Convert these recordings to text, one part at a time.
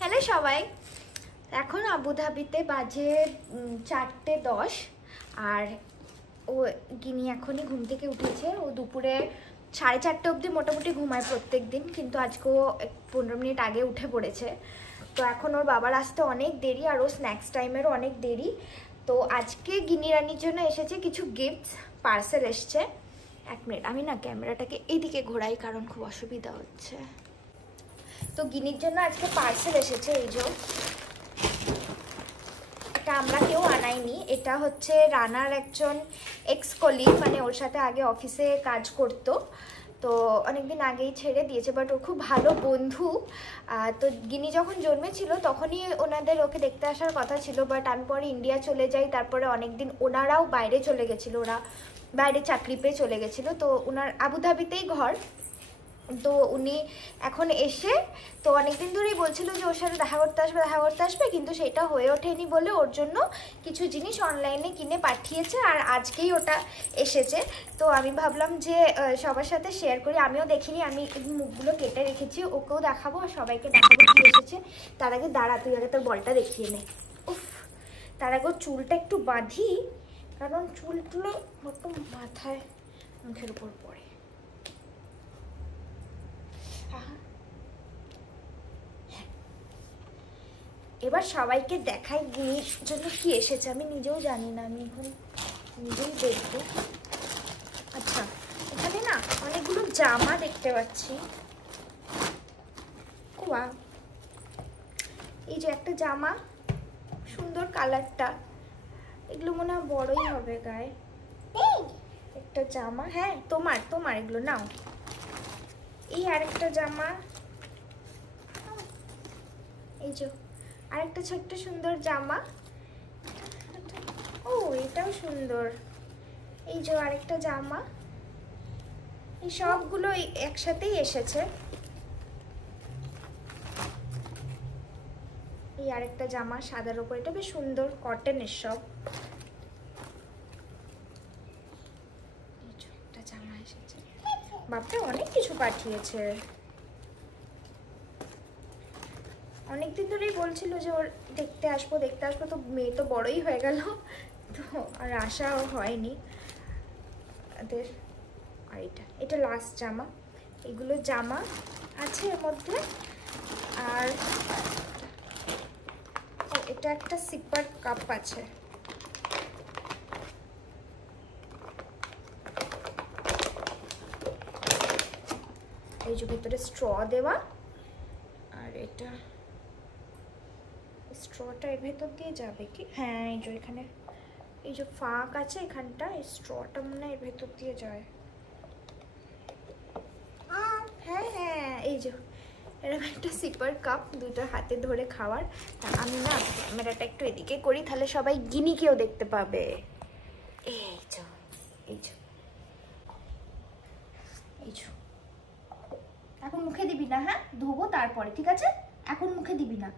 Hello সবাই, এখন আবুধাবিতে বাজে 4:10 আর ও গিনি এখনই ঘুম থেকে উঠেছে। ও দুপুরে 4:30 অবধি মোটামুটি ঘুমায় প্রত্যেক দিন, কিন্তু আজকেও 15 মিনিট আগে উঠে পড়েছে। তো এখন ওর বাবার আসতে অনেক দেরি আর ও স্ন্যাক্স টাইমেরও অনেক দেরি। তো আজকে গিনি রানির জন্য এসেছে কিছু গিফটস, পার্সেল এসছে। 1 মিনিট, আমি না ক্যামেরাটাকে এইদিকে ঘোরাই কারণ খুব অসুবিধা হচ্ছে। তো গিনির জন্য আজকে পার্সেল এসেছে। এই যে এটা আমরা কেউ আনাইনি, এটা হচ্ছে রানার একজন এক্স কলিগ, মানে ওর সাথে আগে অফিসে কাজ করতো, তো অনেকদিন আগেই ছেড়ে দিয়েছে, বাট ও খুব ভালো বন্ধু। তো গিনি যখন জন্মেছিল তখনই ওনাদের ওকে দেখতে আসার কথা ছিল, বাট আমি পরে ইন্ডিয়া চলে যাই, তারপরে অনেকদিন ওনারাও বাইরে চলে গেছিলো, ওরা বাইরে চাকরি পেয়ে চলে গেছিলো। তো ওনার আবুধাবিতেই ঘর। তো উনি এখন এসে তো অনেকদিন ধরেই বলছিল যে ওর সাথে দেখা করতে আসবে, কিন্তু সেটা হয়ে ওঠেনি বলে ওর জন্য কিছু জিনিস অনলাইনে কিনে পাঠিয়েছে আর আজকেই ওটা এসেছে। তো আমি ভাবলাম যে সবার সাথে শেয়ার করি। আমিও দেখিনি, আমি মুখগুলো কেটে রেখেছি, ওকেও দেখাবো আর সবাইকে দেখাবো কি এসেছে। তার আগে দাঁড়া, তুই আগে তোর বলটা দেখিয়ে নে। উফ, তার আগে চুলটা একটু বাঁধি, কারণ চুলগুলো একটু মাথায় মুখের উপর পড়ে। এবার সবাইকে দেখাই গিনির জন্য কি এসেছে। আমি নিজেও জানি না, আমি এখন নিজেই দেখবো। আচ্ছা, এখানে না অনেকগুলো জামা দেখতে পাচ্ছি। ওয়াও, এই যে একটা জামা, সুন্দর কালারটা, এগুলো মনে হয় বড়ই হবে গায়ে। একটা জামা, হ্যাঁ তোমার এগুলো নাও। এই আরেকটা জামা, এই যে আরেকটা ছোট্ট সুন্দর জামা। ও, এটাও সুন্দর। এই যে আরেকটা জামা। এই সবগুলো একসাথেই এসেছে। এই আরেকটা জামা সাদার উপর, এটা বেশ সুন্দর, কটনের সব। একটা জামা এসেছে। বাপরে, অনেক কিছু পাঠিয়েছে। অনেকদিন ধরেই বলছিল যে ওর দেখতে আসবো, তো মেয়ে তো বড়ই হয়ে গেল, তো আর আশাও হয়নি ওদের। আর এটা লাস্ট জামা। এগুলো জামা আছে এর মধ্যে। আর এটা একটা সিপার কাপ আছে। এই যে ভিতরে স্ট্র দেওয়া, আর এটা স্ট্রটা এর ভেতর দিয়ে যাবে কি? হ্যাঁ, এই যে এখানে এই যে ফাঁক আছে এখানটা, এই স্ট্রটা মনে হয় এর ভেতর দিয়ে যায়। হ্যাঁ, এই যে এরকম একটা সিপার কাপ, দুটো হাতে ধরে খাওয়ার। আমি না ক্যামেরাটা একটু এদিকে করি, তাহলে সবাই গিনিকেও দেখতে পাবে। এই যে এখন মুখে দিবি না, হ্যাঁ ধোবো তারপরে, ঠিক আছে? এখন মুখে দিবি না।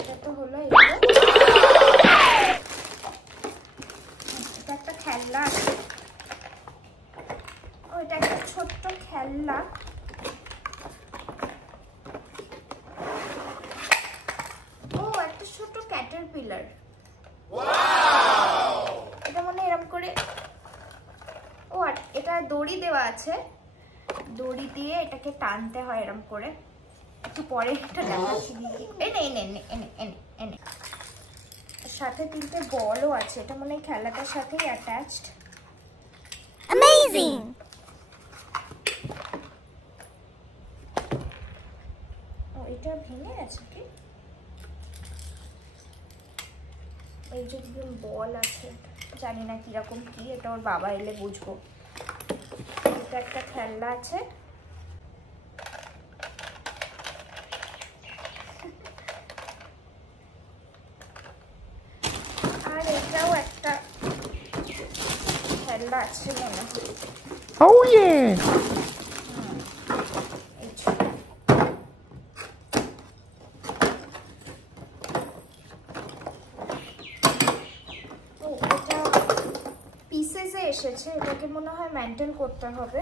এটা তো হলো। এটা একটা খেলনা আছে। ও, এটা একটা ছোট্ট খেলনা। ও, একটা ছোট্ট ক্যাটারপিলার। এটা মনে এরকম করে। ও, আর এটা দড়ি দেওয়া আছে, দড়ি দিয়ে এটাকে টানতে হয় এরকম করে। একটু পরে এটা দেখাচ্ছি। এনে সাথে 3টে বলও আছে। এটা মনে হয় খেলাটার সাথেই অ্যাটাচড। অ্যামেজিং। ও, এটা ভেঙে আছে কি? এই যে বল আছে, জানি না কিরকম কি, এটা ওর বাবা এলে বুঝবো। এটা একটা খেলনা আছে। আর এটাও একটা খেলনা আছে মনে হয়। Oh yeah! এসেছে, এটাকে মনে হয় মেনটেন করতে হবে।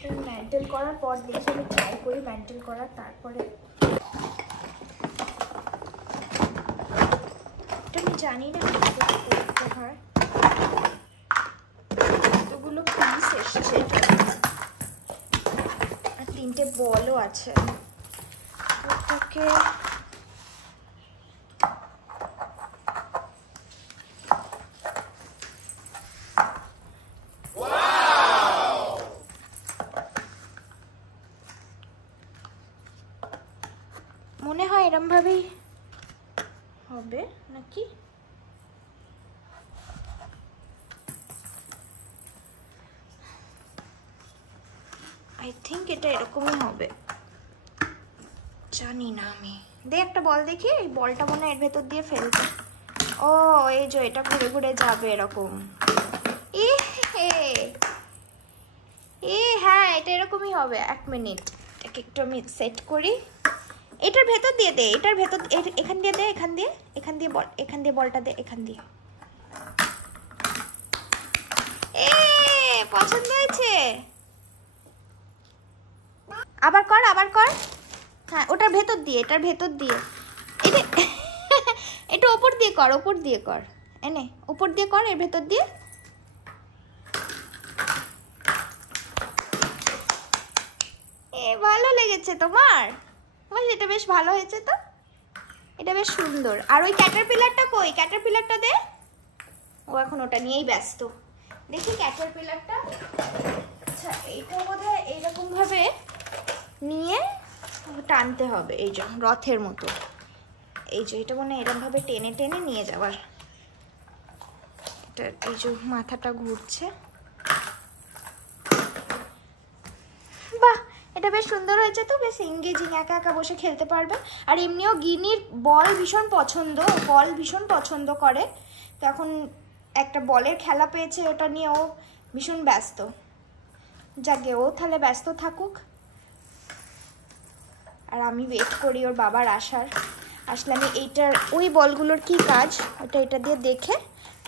তো ম্যান্টেল করার পর দেখি আমি ট্রাই করি ম্যান্টেল করার, তারপরে এটা আমি জানি না করতে হয়। এতগুলো পিস এসছে আর 3টে বলও আছে, ওটাকে মনে হয় এরম ভাবেই হবে নাকি। আই থিঙ্ক এটা এরকমই হবে, জানি না আমি। দে একটা বল দেখি, এই বলটা মনে হয় এর ভেতর দিয়ে ফেলতে। ও এই যে এটা ঘুরে ঘুরে যাবে এরকম। হ্যাঁ এটা এরকমই হবে। 1 মিনিট, এটাকে একটু আমি সেট করি। এটার ভেতর দিয়ে দে, এটার ভেতর, এখান দিয়ে দে, এখান দিয়ে বল, এখান দিয়ে বলটা দে, এখান দিয়ে। পছন্দ হয়েছে? আবার কর, আবার কর। হ্যাঁ ওটার ভেতর দিয়ে, এটার ভেতর দিয়ে, এটা উপর দিয়ে কর, উপর দিয়ে কর, এনে উপর দিয়ে কর, এর ভেতর দিয়ে। ভালো লেগেছে তোমার? এটা বেশ ভালো হয়েছে তো, এটা বেশ সুন্দর। আর ওই ক্যাটারপিলারটা কই? ক্যাটারপিলারটা দে। ও এখন ওটা নিয়েই ব্যস্ত। দেখি ক্যাটারপিলারটা। আচ্ছা এইটা বোধহয় এইরকম ভাবে নিয়ে টানতে হবে, এই যে রথের মতো। এই যে এটা মনে হয় এরকম ভাবে টেনে টেনে নিয়ে যাওয়ার। এটা এই যে মাথাটা ঘুরছে। বাহ, এটা বেশ সুন্দর হয়েছে তো, বেশ এঙ্গেজিং, একা একা বসে খেলতে পারবে। আর এমনিও গিনির বল ভীষণ পছন্দ, বল ভীষণ পছন্দ করে। তো এখন একটা বলের খেলা পেয়েছে, ওটা নিয়ে ও ভীষণ ব্যস্ত। যাকে ও তাহলে ব্যস্ত থাকুক, আর আমি ওয়েট করি ওর বাবার আসলে আমি এইটার ওই বলগুলোর কি কাজ ওটা এটা দিয়ে দেখে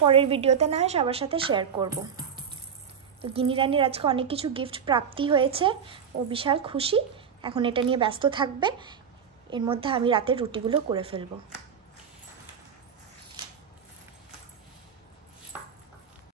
পরের ভিডিওতে না হয় সবার সাথে শেয়ার করব। তো গিনি রানির আজকে অনেক কিছু গিফট প্রাপ্তি হয়েছে, ও বিশাল খুশি। এখন এটা নিয়ে ব্যস্ত থাকবে, এর মধ্যে আমি রাতের রুটিগুলো করে ফেলবো।